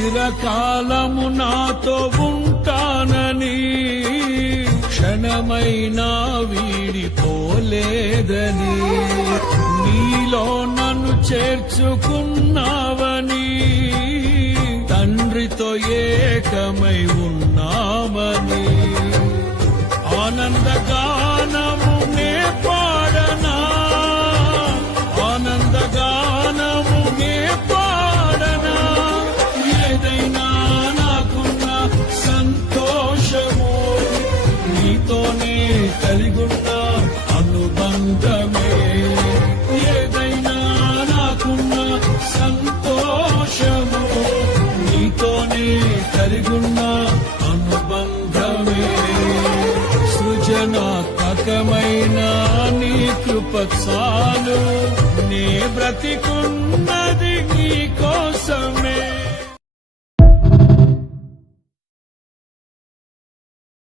చిరకాలము నాతో ఉంటానని క్షణమైనా వీడిపోలేదని నీలో నన్ను చేర్చుకున్నావని తండ్రితో ఏకమై ఉన్నామని ఆనందగానము నే పాడనా ఆనందగానము నే పాడనా ఏదైనా నాకున్న సంతోషము నీతోనే కలిగున్న అనుబంధమే ఏదైనా నాకున్న సంతోషము నీతోనే కలిగున్న అనుబంధమే సృజనాత్మకమైన నీ కృప చాలు నే బ్రతికున్నది నీ కోసం